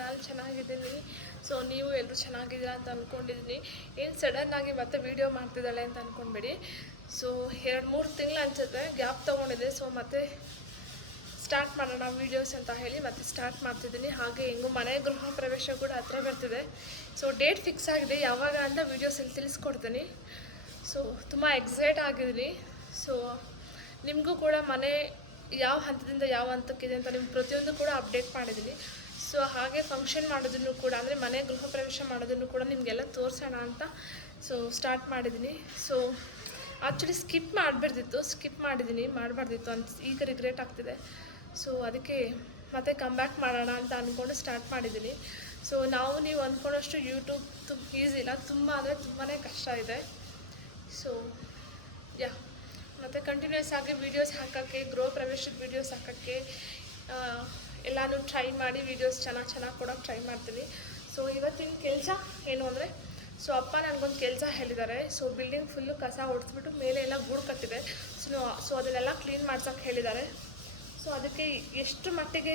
ನಾನು ಚೆನ್ನಾಗಿದ್ದೀನಿ. ಸೊ ನೀವು ಎಲ್ಲರೂ ಚೆನ್ನಾಗಿದ್ದೀರಾ ಅಂತ ಅಂದ್ಕೊಂಡಿದ್ದೀನಿ. ಏನು ಸಡನ್ನಾಗಿ ಮತ್ತೆ ವೀಡಿಯೋ ಮಾಡ್ತಿದ್ದಾಳೆ ಅಂತ ಅಂದ್ಕೊಂಡ್ಬೇಡಿ. ಸೊ 2-3 ತಿಂಗಳು ಅನಿಸುತ್ತೆ ಗ್ಯಾಪ್ ತೊಗೊಂಡಿದ್ದೆ. ಸೊ ಮತ್ತೆ ಸ್ಟಾರ್ಟ್ ಮಾಡೋಣ ವೀಡಿಯೋಸ್ ಅಂತ ಹೇಳಿ ಮತ್ತೆ ಸ್ಟಾರ್ಟ್ ಮಾಡ್ತಿದ್ದೀನಿ. ಹಾಗೆ ಹೆಂಗೂ ಮನೆ ಗೃಹ ಪ್ರವೇಶ ಕೂಡ ಹತ್ರ ಬರ್ತಿದೆ. ಸೊ ಡೇಟ್ ಫಿಕ್ಸ್ ಆಗಿದೆ, ಯಾವಾಗ ಅಂತ ವೀಡಿಯೋಸಲ್ಲಿ ತಿಳಿಸ್ಕೊಡ್ತೀನಿ. ಸೊ ತುಂಬ ಎಕ್ಸೈಟ್ ಆಗಿದ್ದೀನಿ. ಸೊ ನಿಮಗೂ ಕೂಡ ಮನೆ ಯಾವ ಹಂತದಿಂದ ಯಾವ ಹಂತಕ್ಕಿದೆ ಅಂತ ನಿಮ್ಗೆ ಪ್ರತಿಯೊಂದು ಕೂಡ ಅಪ್ಡೇಟ್ ಮಾಡಿದ್ದೀನಿ. ಸೊ ಹಾಗೆ ಫಂಕ್ಷನ್ ಮಾಡೋದನ್ನು ಕೂಡ ಅಂದರೆ ಮನೆ ಗೃಹ ಪ್ರವೇಶ ಮಾಡೋದನ್ನು ಕೂಡ ನಿಮಗೆಲ್ಲ ತೋರಿಸೋಣ ಅಂತ ಸೊ ಸ್ಟಾರ್ಟ್ ಮಾಡಿದ್ದೀನಿ. ಸೊ ಆ್ಯಕ್ಚುಲಿ ಸ್ಕಿಪ್ ಮಾಡಬಾರ್ದಿತ್ತು ಅಂತ ಈಗ ರಿಗ್ರೆಟ್ ಆಗ್ತಿದೆ. ಸೊ ಅದಕ್ಕೆ ಮತ್ತೆ ಕಮ್ ಬ್ಯಾಕ್ ಮಾಡೋಣ ಅಂತ ಅಂದ್ಕೊಂಡು ಸ್ಟಾರ್ಟ್ ಮಾಡಿದ್ದೀನಿ. ಸೊ ನೀವು ಅಂದ್ಕೊಂಡಷ್ಟು ಯೂಟ್ಯೂಬ್ ಈಸಿ ಇಲ್ಲ, ತುಂಬ ಅಂದರೆ ತುಂಬಾ ಕಷ್ಟ ಇದೆ. ಸೊ ಮತ್ತು ಕಂಟಿನ್ಯೂಸ್ ಆಗಿ ವೀಡಿಯೋಸ್ ಹಾಕೋಕ್ಕೆ, ಗೃಹ ಪ್ರವೇಶದ ವೀಡಿಯೋಸ್ ಹಾಕೋಕ್ಕೆ ಎಲ್ಲನೂ ಟ್ರೈ ಮಾಡಿ ವೀಡಿಯೋಸ್ ಚೆನ್ನಾಗಿ ಕೊಡೋಕ್ಕೆ ಟ್ರೈ ಮಾಡ್ತೀನಿ. ಸೊ ಇವತ್ತಿನ ಕೆಲಸ ಏನು ಅಂದರೆ, ಸೊ ಅಪ್ಪ ನನಗೊಂದು ಕೆಲಸ ಹೇಳಿದ್ದಾರೆ. ಸೊ ಬಿಲ್ಡಿಂಗ್ ಫುಲ್ಲು ಕಸ ಹೊಡೆಸ್ಬಿಟ್ಟು ಮೇಲೆ ಎಲ್ಲ ಗೂಡು ಕಟ್ಟಿದೆ. ಸೊ ಅದನ್ನೆಲ್ಲ ಕ್ಲೀನ್ ಮಾಡ್ಸೋಕ್ಕೆ ಹೇಳಿದ್ದಾರೆ. ಸೊ ಅದಕ್ಕೆ ಎಷ್ಟು ಮಟ್ಟಿಗೆ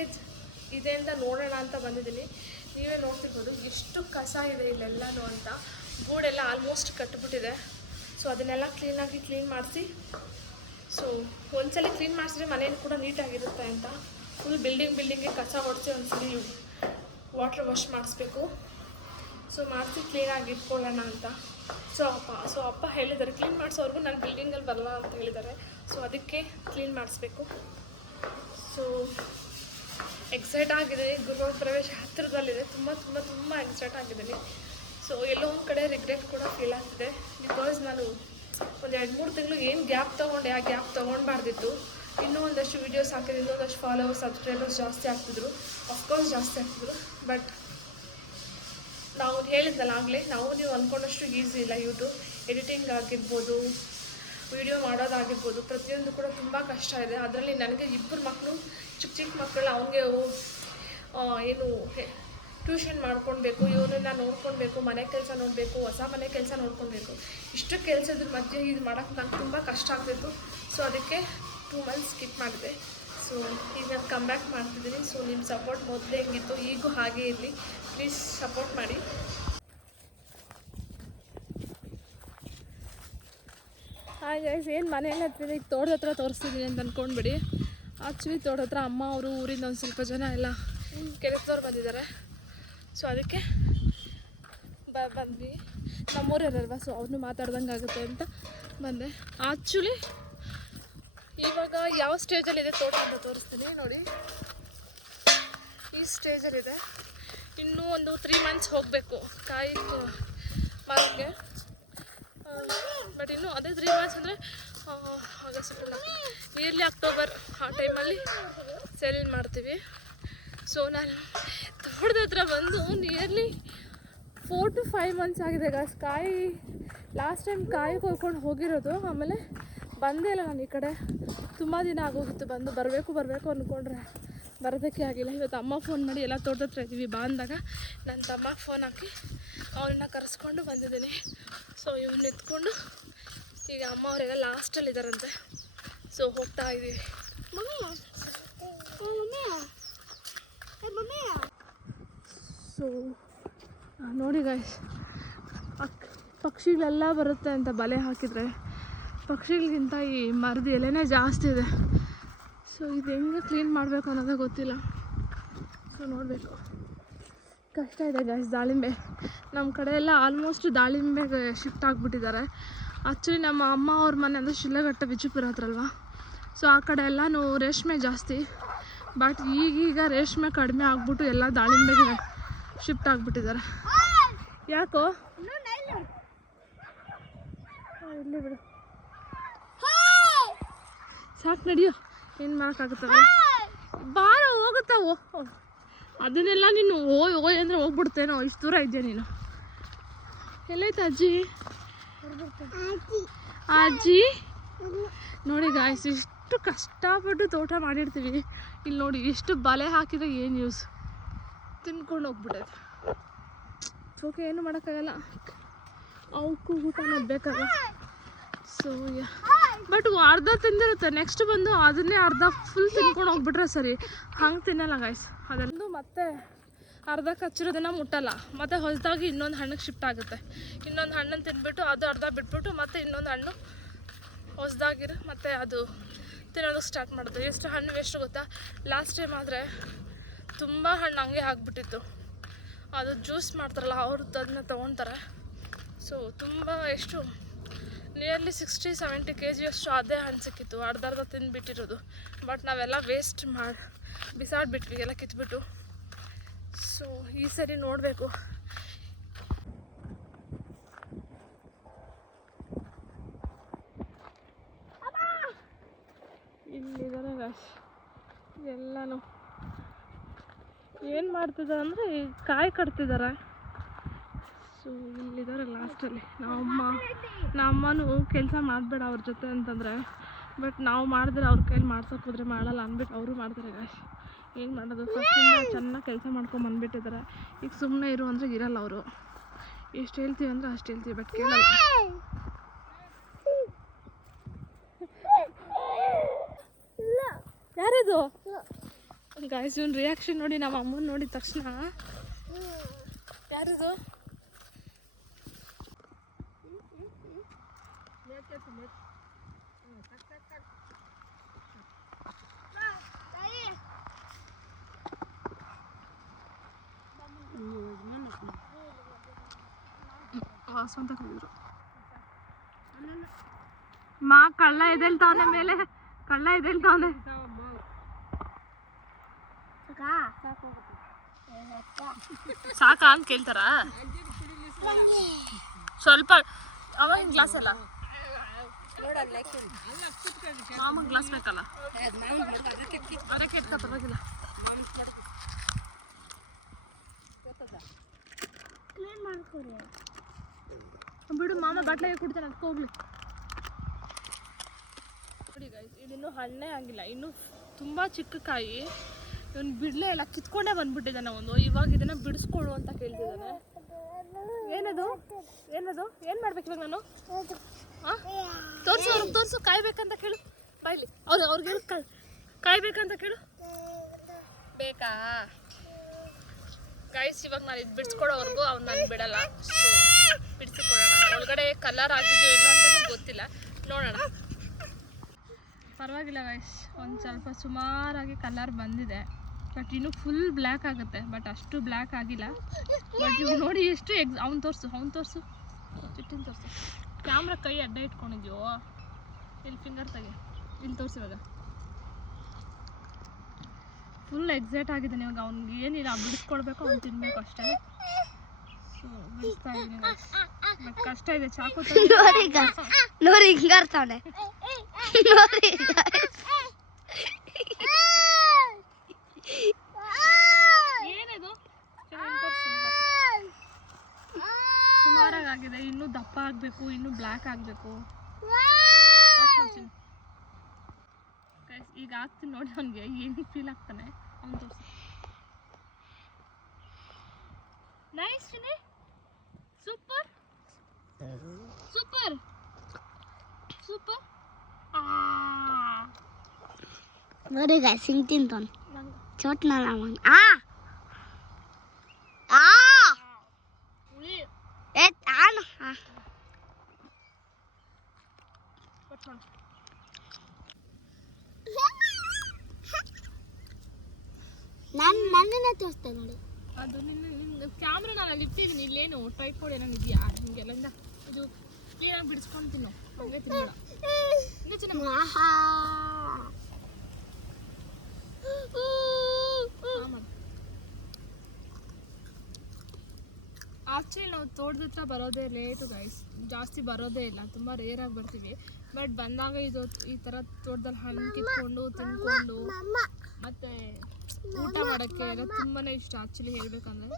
ಇದೆ ಅಂತ ನೋಡೋಣ ಅಂತ ಬಂದಿದ್ದೀನಿ. ನೀವೇ ನೋಡ್ತಿರ್ಬೋದು ಎಷ್ಟು ಕಸ ಇದೆ ಇಲ್ಲೆಲ್ಲನೂ ಅಂತ. ಗೂಡೆಲ್ಲ ಆಲ್ಮೋಸ್ಟ್ ಕಟ್ಟಿಬಿಟ್ಟಿದೆ. ಸೊ ಅದನ್ನೆಲ್ಲ ಕ್ಲೀನ್ ಮಾಡಿಸಿ, ಸೊ ಒಂದ್ಸಲ ಕ್ಲೀನ್ ಮಾಡಿಸಿದ್ರೆ ಮನೇಲಿ ಕೂಡ ನೀಟಾಗಿರುತ್ತೆ ಅಂತ ಫುಲ್ ಬಿಲ್ಡಿಂಗ್ಗೆ ಕಸ ಹೊಡೆಸಿ ಒಂದ್ಸಲಿ ವಾಟರ್ ವಾಶ್ ಮಾಡಿಸ್ಬೇಕು. ಸೊ ಮಾಡಿಸಿ ಕ್ಲೀನಾಗಿ ಇಟ್ಕೊಳ್ಳೋಣ ಅಂತ ಸೊ ಅಪ್ಪ ಹೇಳಿದ್ದಾರೆ ಕ್ಲೀನ್ ಮಾಡಿಸೋರ್ಗು ನಾನು ಬಿಲ್ಡಿಂಗಲ್ಲಿ ಬರಲ್ಲ ಅಂತ ಹೇಳಿದ್ದಾರೆ. ಸೊ ಅದಕ್ಕೆ ಕ್ಲೀನ್ ಮಾಡಿಸ್ಬೇಕು. ಸೊ ಎಕ್ಸೈಟ್ ಆಗಿದೆ, ಗೃಹ ಪ್ರವೇಶ ಹತ್ತಿರದಲ್ಲಿದೆ. ತುಂಬ ಎಕ್ಸೈಟ್ ಆಗಿದ್ದೀನಿ. ಸೊ ಎಲ್ಲೋ ಒಂದು ಕಡೆ ರಿಗ್ರೆಟ್ ಕೂಡ ಫೀಲ್ ಆಗ್ತಿದೆ. ಬಿಕಾಸ್ ನಾನು ಒಂದು 2-3 ತಿಂಗಳು ಏನು ಗ್ಯಾಪ್ ತೊಗೊಂಡೆ, ಆ ಗ್ಯಾಪ್ ತೊಗೊಳ್ಬಾರ್ದಿತ್ತು. ಇನ್ನೂ ಒಂದಷ್ಟು ವೀಡಿಯೋಸ್ ಹಾಕಿದ್ರೆ ಇನ್ನೊಂದಷ್ಟು ಫಾಲೋವರ್ಸ್, ಸಬ್ಸ್ಕ್ರೈಬರ್ಸ್ ಜಾಸ್ತಿ ಆಗ್ತಿದ್ರು. ಅಫ್ಕೋರ್ಸ್ ಜಾಸ್ತಿ ಆಗ್ತಿದ್ರು. ಬಟ್ ನಾವು ಹೇಳಿದ್ನಲ್ಲ ಆಗಲೇ, ನೀವು ಅಂದ್ಕೊಂಡಷ್ಟು ಈಸಿ ಇಲ್ಲ ಯೂಟ್ಯೂಬ್. ಎಡಿಟಿಂಗ್ ಆಗಿರ್ಬೋದು, ವೀಡಿಯೋ ಮಾಡೋದಾಗಿರ್ಬೋದು, ಪ್ರತಿಯೊಂದು ಕೂಡ ತುಂಬ ಕಷ್ಟ ಇದೆ. ಅದರಲ್ಲಿ ನನಗೆ 2 ಮಕ್ಕಳು, ಚಿಕ್ಕ ಮಕ್ಕಳು, ಅವನಿಗೆ ಏನು ಟ್ಯೂಷನ್ ಮಾಡ್ಕೊಳ್ಬೇಕು, ಇವನನ್ನು ನೋಡ್ಕೊಳ್ಬೇಕು, ಮನೆ ಕೆಲಸ ನೋಡಬೇಕು, ಹೊಸ ಮನೆ ಕೆಲಸ ನೋಡ್ಕೊಳ್ಬೇಕು. ಇಷ್ಟು ಕೆಲಸದ ಮಧ್ಯೆ ಇದು ಮಾಡೋಕ್ಕೆ ನಂಗೆ ತುಂಬ ಕಷ್ಟ ಆಗ್ತಿತ್ತು. ಸೊ ಅದಕ್ಕೆ 2 ಮಂತ್ಸ್ ಸ್ಕಿಪ್ ಮಾಡಿದೆ. ಸೊ ಈಗ ನಾನು ಕಮ್ ಬ್ಯಾಕ್ ಮಾಡ್ತಿದ್ದೀನಿ. ಸೊ ನಿಮ್ಮ ಸಪೋರ್ಟ್ ಮೊದಲೇ ಹೆಂಗಿತ್ತು ಈಗೂ ಹಾಗೇ ಇರಲಿ, ಪ್ಲೀಸ್ ಸಪೋರ್ಟ್ ಮಾಡಿ. ಹಾಯ್ ಗೈಸ್, ಏನು ಮನೆಯಲ್ಲಿ ಹತ್ತಿರ ಈಗ ತೋಟದ ಹತ್ರ ತೋರಿಸ್ತಿದ್ದೀನಿ ಅಂತ ಅಂದ್ಕೊಂಡ್ಬಿಡಿ. ಆ್ಯಕ್ಚುಲಿ ತೋಟದ ಹತ್ರ ಅಮ್ಮ ಅವರು ಊರಿಂದ ಒಂದು ಸ್ವಲ್ಪ ಜನ ಎಲ್ಲ ಕೆಲಸದವ್ರು ಬಂದಿದ್ದಾರೆ. ಸೊ ಅದಕ್ಕೆ ಬಂದ್ವಿ. ನಮ್ಮೂರಲ್ವಾ, ಸೊ ಅವ್ರನ್ನೂ ಮಾತಾಡ್ದಂಗೆ ಆಗುತ್ತೆ ಅಂತ ಬಂದೆ. ಆ್ಯಕ್ಚುಲಿ ಇವಾಗ ಯಾವ ಸ್ಟೇಜಲ್ಲಿದೆ ತೋಟ ಅಂತ ತೋರಿಸ್ತೀನಿ ನೋಡಿ. ಈ ಸ್ಟೇಜಲ್ಲಿದೆ. ಇನ್ನೂ ಒಂದು 3 ಮಂತ್ಸ್ ಹೋಗಬೇಕು ಕಾಯಿ ಮಾರೋಕ್ಕೆ. ಬಟ್ ಇನ್ನೂ ಅದೇ 3 ಮಂತ್ಸ್ ಅಂದರೆ ಆಗಸ್ಟ್, ನಿಯರ್ಲಿ ಅಕ್ಟೋಬರ್ ಆ ಟೈಮಲ್ಲಿ ಸೇಲ್ ಮಾಡ್ತೀವಿ. ಸೊ ನಾನು ತೋಟದ ಹತ್ರ ಬಂದು ನಿಯರ್ಲಿ 4 to 5 ಮಂತ್ಸ್ ಆಗಿದೆ ಗಾಯ್ಸ್. ಲಾಸ್ಟ್ ಟೈಮ್ ಕಾಯಿ ಕೊಯ್ಕೊಂಡು ಹೋಗಿರೋದು. ಆಮೇಲೆ ಬಂದೇ ಇಲ್ಲ ನಾನು ಈ ಕಡೆ. ತುಂಬ ದಿನ ಆಗೋಗಿತ್ತು ಬರಬೇಕು ಅಂದ್ಕೊಂಡ್ರೆ ಬರೋದಕ್ಕೆ ಆಗಿಲ್ಲ. ಇವತ್ತು ಅಮ್ಮ ಫೋನ್ ಮಾಡಿ ಎಲ್ಲ ತೋಟದ ಹತ್ರ ಇದ್ದೀವಿ ಬಾ ಅಂದಾಗ ನನ್ನ ತಮ್ಮಗೆ ಫೋನ್ ಹಾಕಿ ಅವನನ್ನ ಕರೆಸ್ಕೊಂಡು ಬಂದಿದ್ದೀನಿ. ಸೊ ಇವನ್ನ ಎತ್ಕೊಂಡು ಈಗ ಅಮ್ಮ ಅವರೆಲ್ಲ ಲಾಸ್ಟಲ್ಲಿದ್ದಾರಂತೆ. ಸೊ ಹೋಗ್ತಾ ಇದ್ದೀವಿ. ಸೊ ನೋಡಿ ಗಾಯ್ಸ್, ಪಕ್ಷಿಗಳೆಲ್ಲ ಬರುತ್ತೆ ಅಂತ ಬಲೆ ಹಾಕಿದರೆ ಪಕ್ಷಿಗಳಿಗಿಂತ ಈ ಮರದ ಎಲೆನೇ ಜಾಸ್ತಿ ಇದೆ. ಸೊ ಇದು ಹೆಂಗೆ ಕ್ಲೀನ್ ಮಾಡಬೇಕು ಅನ್ನೋದೇ ಗೊತ್ತಿಲ್ಲ. ಸೊ ನೋಡಬೇಕು, ಕಷ್ಟ ಇದೆ ಗಾಯ್ಸ್. ದಾಳಿಂಬೆ ನಮ್ಮ ಕಡೆ ಎಲ್ಲ ಆಲ್ಮೋಸ್ಟ್ ದಾಳಿಂಬೆಗೆ ಶಿಫ್ಟ್ ಆಗಿಬಿಟ್ಟಿದ್ದಾರೆ. ಆ್ಯಕ್ಚುಲಿ ನಮ್ಮ ಅಮ್ಮ ಅವ್ರ ಮನೆ ಅಂದರೆ ಶಿಡ್ಲಘಟ್ಟ, ವಿಜಯಪುರ ಹತ್ರ ಅಲ್ವಾ. ಸೊ ಆ ಕಡೆ ಎಲ್ಲನೂ ರೇಷ್ಮೆ ಜಾಸ್ತಿ. ಬಟ್ ಈಗೀಗ ರೇಷ್ಮೆ ಕಡಿಮೆ ಆಗ್ಬಿಟ್ಟು ಎಲ್ಲ ದಾಳಿಂಬೆಗೆ ಶಿಫ್ಟ್ ಆಗಿಬಿಟ್ಟಿದ್ದಾರೆ. ಯಾಕೋ ಇರಲಿ ಬಿಡು, ಸಾಕು ನಡಿಯೋ, ಏನು ಮಾಡೋಕ್ಕಾಗುತ್ತವೆ. ಬಾರ ಹೋಗುತ್ತಾವೋ, ಅದನ್ನೆಲ್ಲ ನೀನು ಓಯ್ ಅಂದರೆ ಹೋಗ್ಬಿಡ್ತೇನೋ. ಇಷ್ಟು ದೂರ ಇದೆಯಾ ನೀನು? ಎಲ್ಲೈತೆ ಅಜ್ಜಿ ನೋಡಿ ಗಾಯ್ಸ್, ಇಷ್ಟು ಕಷ್ಟಪಟ್ಟು ತೋಟ ಮಾಡಿರ್ತೀವಿ. ಇಲ್ಲಿ ನೋಡಿ ಎಷ್ಟು ಬಲೆ ಹಾಕಿದ್ರೆ ಏನು ಯೂಸ್, ತಿನ್ಕೊಂಡು ಹೋಗ್ಬಿಟ್ಟೈತೆ. ಓಕೆ, ಏನು ಮಾಡೋಕ್ಕಾಗಲ್ಲ, ಅವಕ್ಕೂ ಊಟ ಬೇಕಲ್ಲ. ಸೊ ಬಟ್ ಅರ್ಧ ತಿಂದಿರುತ್ತೆ, ನೆಕ್ಸ್ಟ್ ಬಂದು ಅದನ್ನೇ ಅರ್ಧ ಫುಲ್ ತಿನ್ಕೊಂಡು ಹೋಗ್ಬಿಟ್ರೆ ಸರಿ. ಹಂಗೆ ತಿನ್ನಲ್ಲ ಗಾಯ್ಸ್. ಅದೊಂದು ಮತ್ತೆ ಅರ್ಧ ಕಚ್ಚಿರೋದನ್ನು ಮುಟ್ಟಲ್ಲ, ಮತ್ತು ಹೊಸದಾಗಿ ಇನ್ನೊಂದು ಹಣ್ಣಿಗೆ ಶಿಫ್ಟ್ ಆಗುತ್ತೆ. ಇನ್ನೊಂದು ಹಣ್ಣನ್ನು ತಿಂದ್ಬಿಟ್ಟು ಅದು ಅರ್ಧ ಬಿಟ್ಬಿಟ್ಟು ಮತ್ತು ಇನ್ನೊಂದು ಹಣ್ಣು ಹೊಸದಾಗಿರೋ ಮತ್ತು ಅದು ತಿನ್ನೋದಕ್ಕೆ ಸ್ಟಾರ್ಟ್ ಮಾಡೋದು. ಎಷ್ಟು ಹಣ್ಣು ವೇಸ್ಟ್ ಗೊತ್ತಾ? ಲಾಸ್ಟ್ ಟೈಮ್ ಆದರೆ ತುಂಬ ಹಣ್ಣು ಹಂಗೆ ಆಗಿಬಿಟ್ಟಿತ್ತು. ಅದು ಜ್ಯೂಸ್ ಮಾಡ್ತಾರಲ್ಲ ಅವ್ರದ್ದು ಅದನ್ನ ತೊಗೊತಾರೆ. ಸೊ ತುಂಬ ಎಷ್ಟು ನಿಯರ್ಲಿ 60-70 kg ಅಷ್ಟು ಅದೇ ಹಣ್ಣು ಸಿಕ್ಕಿತ್ತು, ಅರ್ಧ ತಿಂದುಬಿಟ್ಟಿರೋದು. ಬಟ್ ನಾವೆಲ್ಲ ವೇಸ್ಟ್ ಮಾಡಿ ಬಿಸಾಡಿಬಿಟ್ವಿ ಎಲ್ಲ ಕಿತ್ಬಿಟ್ಟು. ಸೊ ಈ ಸರಿ ನೋಡಬೇಕು. ಇಲ್ಲಿದ್ದಾರೆ ಗಾಯ್ಸ್ ಎಲ್ಲನೂ. ಏನು ಮಾಡ್ತಿದ್ದಾರೆ ಅಂದರೆ ಕಾಯಿ ಕಟ್ತಿದ್ದಾರೆ. ಸೊ ಇಲ್ಲಿದ್ದಾರೆ ಲಾಸ್ಟಲ್ಲಿ. ನಮ್ಮಮ್ಮನೂ ಕೆಲಸ ಮಾಡಬೇಡ ಅವ್ರ ಜೊತೆ ಅಂತಂದರೆ, ಬಟ್ ನಾವು ಮಾಡಿದ್ರೆ ಅವ್ರ ಕೈಲಿ ಮಾಡ್ಸೋಕೆ ಹೋದರೆ ಮಾಡಲ್ಲ ಅಂದ್ಬಿಟ್ಟು ಅವರು ಮಾಡ್ತಾರೆ ಗಾಯ್ಸ್. ಏನು ಮಾಡೋದು, ಫಸ್ಟಿಂದ ಚೆನ್ನಾಗಿ ಕೆಲಸ ಮಾಡ್ಕೊಂಬಂದ್ಬಿಟ್ಟಿದ್ದಾರೆ. ಈಗ ಸುಮ್ಮನೆ ಇರು ಅಂದರೆ ಇರಲ್ಲ ಅವರು. ಎಷ್ಟು ಹೇಳ್ತೀವಿ ಅಂದರೆ ಅಷ್ಟು ಹೇಳ್ತೀವಿ, ಬಟ್ ಕೇಳಲ್ಲ. ಯಾರಿದು ಗಾಯ್ಸ್? ಇವನ್ ರಿಯಾಕ್ಷನ್ ನೋಡಿ, ನಮ್ಮ ಅಮ್ಮನ ನೋಡಿದ ತಕ್ಷಣ ಯಾರಿದು? ಸ್ವಂತ ಕಲಿದ್ರು ಮಾ ಕಳ್ಳ ಎದ್ದೇಳ್ತಾವನೆ ಮೇಲೆ, ಕಳ್ಳ ಎದ್ದೇಳ್ತಾವನೆ. ಸಾಕಾ ಅಂತ ಕೇಳ್ತಾರ ಸ್ವಲ್ಪ. ಅವಾಗ ಗ್ಲಾಸ್ ಅಲ್ಲ, ಮಾಮ ಗ್ಲಾಸ್ ಬೇಕಲ್ಲ, ಅದಕ್ಕೆ ಎತ್ಕ ಪರವಾಗಿಲ್ಲ. ಬಿಡು, ಮಾಮ ಬಾಟ್ಲಾಗೆ ಕುಡ್ತಾನೆ, ಅದಕ್ಕೆ ಹೋಗ್ಲಿ. ನೋಡಿ ಗೈಸ್, ಇದಿನ್ನೂ ಹಣ್ಣೇ ಆಗಿಲ್ಲ, ಇನ್ನೂ ತುಂಬ ಚಿಕ್ಕ ಕಾಯಿ. ಇವನು ಬಿಡಲೇ ಇಲ್ಲ, ಕಿತ್ಕೊಂಡೇ ಬಂದ್ಬಿಟ್ಟಿದ್ದಾನೆ ಒಂದು. ಇವಾಗ ಇದನ್ನು ಬಿಡಿಸ್ಕೊಡು ಅಂತ ಕೇಳ್ತಿದ್ದಾನೆ. ಏನದು ಏನದು ಏನು ಮಾಡ್ಬೇಕು ಇವಾಗ ನಾನು? ಹಾಂ ತೋರಿಸು, ಅವ್ರಿಗೆ ತೋರಿಸು. ಕಾಯ್ಬೇಕಂತ ಕೇಳು ಬಾಯ್ಲಿ. ಅವ್ರಿಗೆ ಹೇಳಿ ಕಾಯ್ಬೇಕಂತ ಕೇಳು. ಬೇಕಾ ಗೈಸ್? ಇವಾಗ ನಾನು ಇದು ಬಿಡಿಸ್ಕೊಡೋವರೆಗೂ ಅವ್ನು ನಾನು ಬಿಡಲ್ಲ. ಸೊ ಬಿಡಿಸಿಕೊಡೋಣ. ಒಳಗಡೆ ಕಲರ್ ಆಗಿದೆಯೋ ಇಲ್ಲ ಅಂತಲೂ ಗೊತ್ತಿಲ್ಲ, ನೋಡೋಣ. ಪರವಾಗಿಲ್ಲ ಗೈಸ್, ಒಂದು ಸ್ವಲ್ಪ ಸುಮಾರಾಗಿ ಕಲರ್ ಬಂದಿದೆ. ಬಟ್ ಇನ್ನೂ ಫುಲ್ ಬ್ಲ್ಯಾಕ್ ಆಗುತ್ತೆ, ಬಟ್ ಅಷ್ಟು ಬ್ಲ್ಯಾಕ್ ಆಗಿಲ್ಲ. ಬಟ್ ಇವಾಗ ನೋಡಿ ಎಷ್ಟು ಅವ್ನು ತೋರಿಸು ಚಿಟ್ಟಿನ ತೋರಿಸು. ಕ್ಯಾಮ್ರಾ ಕೈ ಅಡ್ಡ ಇಟ್ಕೊಂಡಿದ್ಯೋ? ಇಲ್ಲಿ ಫಿಂಗರ್ ತೆಗೆ, ಇಲ್ಲಿ ತೋರಿಸಿ. ಇವಾಗ ಫುಲ್ ಎಕ್ಸೈಟ್ ಆಗಿದ್ದಾನೆ. ಇವಾಗ ಅವ್ನಿಗೆ ಏನಿಲ್ಲ, ಬಿಡಿಸ್ಕೊಡ್ಬೇಕು, ಅವ್ನು ತಿನ್ಬೇಕು ಅಷ್ಟೇ. ಸೊ ಬಿಡಿಸ್ತಾ ಇದ್ದೀನಿ. ಬಟ್ ಕಷ್ಟ ಇದೆ. ಚಾಕು ನೋಡಿ ಹಿಂಗಾರ್ತಾನೆ. ಏನಿದು? ಸುಮಾರಾಗಿದೆ, ಇನ್ನೂ ದಪ್ಪ ಆಗಬೇಕು, ಇನ್ನೂ ಬ್ಲ್ಯಾಕ್ ಆಗಬೇಕು. ಈಗ ಆಗ್ತೀನಿ ನೋಡಿ. ಅವನಿಗೆ ಏನು ಫೀಲ್ ಆಗ್ತಾನೆ ಅವ್ನು ತೋರಿಸಿ. Nice Chini, super super super. ನೋಡಿ ಗಾಯ್ಸ್, ಹಿಂಗೆ ತಿಂತಾನೆ ಚೋಟ್ನ. ನನ್ನನ್ನೇ ತೋರಿಸ್ತೆ ನೋಡಿ. ಅದು ನಿನ್ನ ಕ್ಯಾಮ್ರಾ ನಾನು ಅಲ್ಲಿ ಇಟ್ಟಿದ್ದೀನಿ. ಇಲ್ಲೇನು ಟ್ರೈಪಾಡ್ ಏನೋ ಇದೆಯಾ? ಹಿಂಗೆಲ್ಲ ಇದು ಕ್ಲೀನಾಗಿ ಬಿಡಿಸ್ಕೊಂಡು ತಿನ್ನು, ಹಂಗೆ ತಿನ್ನೋಣ. ಹಿಂಗೆ ಚಿನ್ನ. ಆ್ಯಕ್ಚುಲಿ ನಾವು ತೋಟದ ಹತ್ರ ಬರೋದೇ ಲೇಟು ಗೈಸ್, ಜಾಸ್ತಿ ಬರೋದೇ ಇಲ್ಲ, ತುಂಬ ರೇರಾಗಿ ಬರ್ತೀವಿ. ಬಟ್ ಬಂದಾಗ ಇದು ಈ ಥರ ತೋಟದಲ್ಲಿ ಹಣ್ಣು ಕಿತ್ಕೊಂಡು ತಿನ್ಕೊಂಡು ಮತ್ತು ಊಟ ಮಾಡೋಕ್ಕೆ ಎಲ್ಲ ತುಂಬಾ ಇಷ್ಟ ಆ್ಯಕ್ಚುಲಿ ಹೇಳ್ಬೇಕಂದ್ರೆ.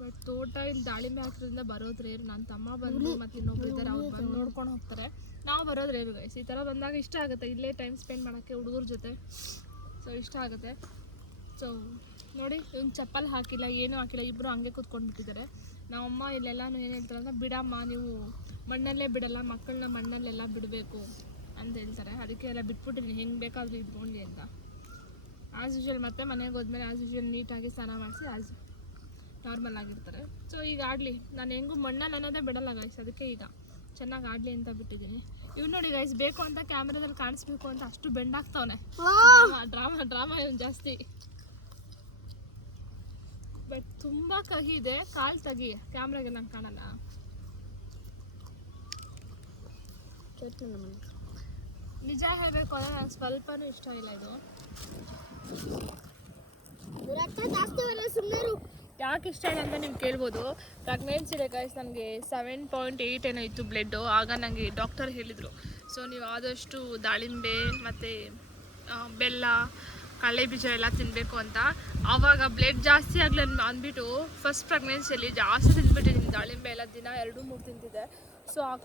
ಬಟ್ ತೋಟ ಇಲ್ಲಿ ದಾಳಿಂಬೆ ಹಾಕೋದ್ರಿಂದ ಬರೋದು ರೇರು. ನನ್ನ ತಮ್ಮ ಬಂದು ಮತ್ತು ಇನ್ನೊಬ್ರು ಇದ್ದಾರೆ, ಅವ್ರು ಬಂದು ನೋಡ್ಕೊಂಡು ಹೋಗ್ತಾರೆ. ನಾವು ಬರೋದು ರೇರು ಗೈಸ್. ಈ ಥರ ಬಂದಾಗ ಇಷ್ಟ ಆಗುತ್ತೆ, ಇಲ್ಲೇ ಟೈಮ್ ಸ್ಪೆಂಡ್ ಮಾಡೋಕ್ಕೆ ಹುಡುಗರ ಜೊತೆ. ಸೊ ಇಷ್ಟ ಆಗುತ್ತೆ. ಸೊ ನೋಡಿ, ಇವ್ನು ಚಪ್ಪಲ್ ಹಾಕಿಲ್ಲ, ಏನೂ ಹಾಕಿಲ್ಲ, ಇಬ್ಬರು ಹಂಗೆ ಕೂತ್ಕೊಂಡ್ಬಿಟ್ಟಿದ್ದಾರೆ. ನಮ್ಮಮ್ಮ ಇಲ್ಲೆಲ್ಲನೂ ಏನು ಹೇಳ್ತಾರೆ ಅಂದರೆ, ಬಿಡಮ್ಮ ನೀವು ಮಣ್ಣಲ್ಲೇ ಬಿಡಲ್ಲ, ಮಕ್ಕಳನ್ನ ಮಣ್ಣಲ್ಲೆಲ್ಲ ಬಿಡಬೇಕು ಅಂತ ಹೇಳ್ತಾರೆ. ಅದಕ್ಕೆ ಎಲ್ಲ ಬಿಟ್ಬಿಟ್ಟಿದ್ದೀನಿ, ಹೆಂಗೆ ಬೇಕಾದರೂ ಇದ್ಕೊಳ್ಳಿ ಅಂತ. ಆ್ಯಸ್ ಯೂಶ್ವಲ್ ಮತ್ತೆ ಮನೆಗೆ ಹೋದ್ಮೇಲೆ ಆ್ಯಸ್ ಯೂಶ್ವಲ್ ನೀಟಾಗಿ ಸ್ನಾನ ಮಾಡಿಸಿ ನಾರ್ಮಲ್ ಆಗಿರ್ತಾರೆ. ಸೊ ಈಗ ಆಡಲಿ, ನಾನು ಹೆಂಗೂ ಮಣ್ಣಲ್ಲಿ ಅನ್ನೋದೇ ಬಿಡಲ್ಲ ಗೈಸ್, ಅದಕ್ಕೆ ಈಗ ಚೆನ್ನಾಗಿ ಆಡಲಿ ಅಂತ ಬಿಟ್ಟಿದ್ದೀನಿ. ಇವ್ ನೋಡಿ ಗೈಸ್, ಬೇಕು ಅಂತ ಕ್ಯಾಮ್ರಾದಲ್ಲಿ ಕಾಣಿಸ್ಬೇಕು ಅಂತ ಅಷ್ಟು ಬೆಂಡ್ ಆಗ್ತಾವನೆ. ಡ್ರಾಮಾ ಇವ್ನು ಜಾಸ್ತಿ. ಬಟ್ ತುಂಬ ಕಹಿ ಇದೆ, ಕಾಲು ತೆಗಿ, ಕ್ಯಾಮ್ರಾಗೆ ನಂಗೆ ಕಾಣಲ್ಲ. ನಿಜ ಹೇಳಬೇಕು ಅಂದರೆ ನಂಗೆ ಸ್ವಲ್ಪನೂ ಇಷ್ಟ ಇಲ್ಲ ಇದು. ಯಾಕೆ ಇಷ್ಟ ಇಲ್ಲ ಅಂತ ನೀವು ಕೇಳ್ಬೋದು. ಪ್ರೆಗ್ನೆನ್ಸಿದೆ ಗೈಸ್, ನನಗೆ 7.8 ಏನೋ ಇತ್ತು ಬ್ಲಡ್ಡು. ಆಗ ನನಗೆ ಡಾಕ್ಟರ್ ಹೇಳಿದರು, ಸೊ ನೀವು ಆದಷ್ಟು ದಾಳಿಂಬೆ ಮತ್ತು ಬೆಲ್ಲ, ಕಡಲೆ ಬೀಜ ಎಲ್ಲ ತಿನ್ನಬೇಕು ಅಂತ. ಆವಾಗ ಬ್ಲಡ್ ಜಾಸ್ತಿ ಆಗಲಿ ಅಂದ್ಬಿಟ್ಟು ಫಸ್ಟ್ ಪ್ರೆಗ್ನೆನ್ಸಿಯಲ್ಲಿ ಜಾಸ್ತಿ ತಿಂದ್ಬಿಟ್ಟಿದ್ದೀನಿ ದಾಳಿಂಬೆ ಎಲ್ಲ. ದಿನ 2-3 ತಿಂತಿದ್ದೆ. ಸೊ ಆಗ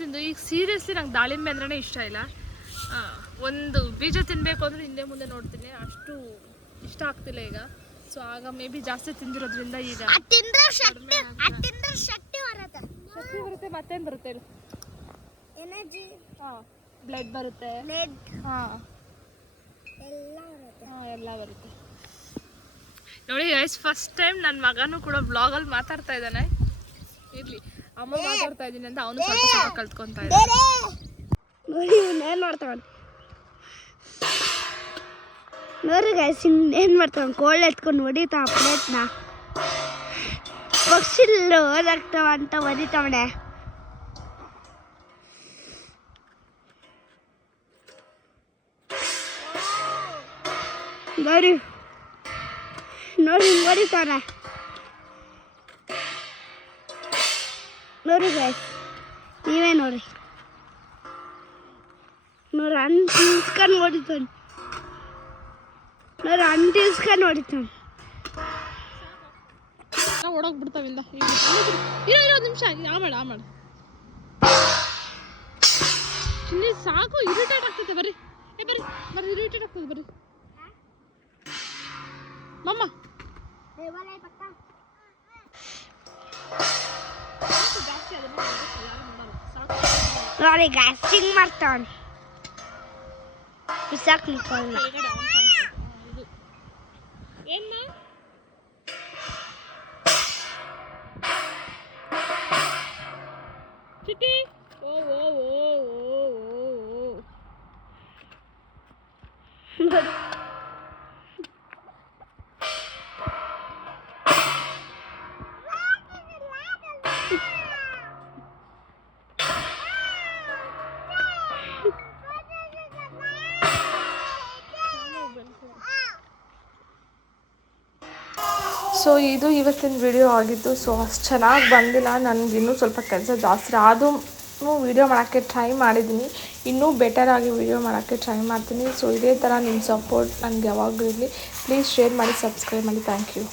ತಿಂದು ಈಗ ಸೀರಿಯಸ್ಲಿ ನಂಗೆ ದಾಳಿಂಬೆ ಅಂದ್ರೇ ಇಷ್ಟ ಇಲ್ಲ. ಒಂದು ಬೀಜ ತಿನ್ನಬೇಕು ಅಂದರೆ ಹಿಂದೆ ಮುಂದೆ ನೋಡ್ತೀನಿ, ಅಷ್ಟು ಇಷ್ಟ ಆಗ್ತಿಲ್ಲ ಈಗ. ಸೊ ಆಗ ಮೇ ಬಿ ಜಾಸ್ತಿ ತಿಂದಿರೋದ್ರಿಂದ ಈಗ ಶಕ್ತಿ ಬರುತ್ತೆ. ಮತ್ತೇನು ಬರುತ್ತೆ? ಎನರ್ಜಿ, ಬ್ಲಡ್ ಬರುತ್ತೆ. ಎಲ್ಲ ಬರುತ್ತೆ. ನೋಡಿ ಗೈಸ್, ಫಸ್ಟ್ ಟೈಮ್ ನನ್ನ ಮಗನೂ ಕೂಡ ಬ್ಲಾಗಲ್ಲಿ ಮಾತಾಡ್ತಾ ಇದ್ದಾನೆ. ಇರಲಿ, ಅಮ್ಮ ಮಾತಾಡ್ತಾ ಇದ್ದೀನಿ ಅಂತ ಅವನು ಸ್ವಲ್ಪ ಸ್ವಲ್ಪ ಕಲ್ತ್ಕೊತಾ ಇದ್ದಾನೆ. ನೋಡಿ ಏನು ಮಾಡ್ತಾವ ನೋಡಿ ಗೈಸ್, ಏನು ಮಾಡ್ತಾವ, ಕೋಲ್ಡ್ ಎತ್ಕೊಂಡು ಹೊಡಿತಾವ ಪ್ಲೇಟ್ನ. ಪಕ್ಷಿಲ್ಲು ಓದಾಗ್ತಾವ ಅಂತ ಹೊಡಿತಾವಣೆ. ನೋಡಿ ನೋಡಿ ಹೊಡಿತಾನೆ. ನೋಡಿ ಗೈಸ್, ನೀವೇ ನೋಡಿ ನೋಡಿ, ಅಂಟಿಸ್ಕೊಂಡು ಹೊಡಿತಾನೆ. ನೋಡಿ ಅಂಟಿಸ್ಕೊಂಡು ಹೊಡಿತಾನೆ. ಓಡೋಗ್ಬಿಡ್ತಾವಿಂದ. ಇರೋ ನಿಮಿಷ ಆಮಾಡ ಸಾಕು. ಇರಿಟೇಟ್ ಆಗ್ತದೆ. ಬರ್ರಿ ಇರಿಟೇಟ್ ಆಗ್ತದೆ. ಬರ್ರಿ ಮಮ್ಮ. ನೋಡಿ ಗಾಯ್ಸ್, ಹಿಂಗ್ ಮಾಡ್ತಾವನೆ. ಬಿಸಾಕ್ ನಿಂತ್ಕೊಳ್ಳ. ಏನ್ಮ ಚಿಟಿ? ಸೊ ಇದು ಇವತ್ತಿನ ವಿಡಿಯೋ ಆಗಿದ್ದು. ಸೊ ಅಷ್ಟು ಚೆನ್ನಾಗಿ ಬಂದಿಲ್ಲ, ನನಗಿನ್ನೂ ಸ್ವಲ್ಪ ಕೆಲಸ ಜಾಸ್ತಿ. ಆದರೂ ವಿಡಿಯೋ ಮಾಡೋಕ್ಕೆ ಟ್ರೈ ಮಾಡಿದ್ದೀನಿ. ಇನ್ನೂ ಬೆಟರಾಗಿ ವಿಡಿಯೋ ಮಾಡೋಕ್ಕೆ ಟ್ರೈ ಮಾಡ್ತೀನಿ. ಸೊ ಇದೇ ಥರ ನಿಮ್ಮ ಸಪೋರ್ಟ್ ನನಗೆ ಯಾವಾಗಲೂ ಇರಲಿ. ಪ್ಲೀಸ್ ಶೇರ್ ಮಾಡಿ, ಸಬ್ಸ್ಕ್ರೈಬ್ ಮಾಡಿ. Thank you.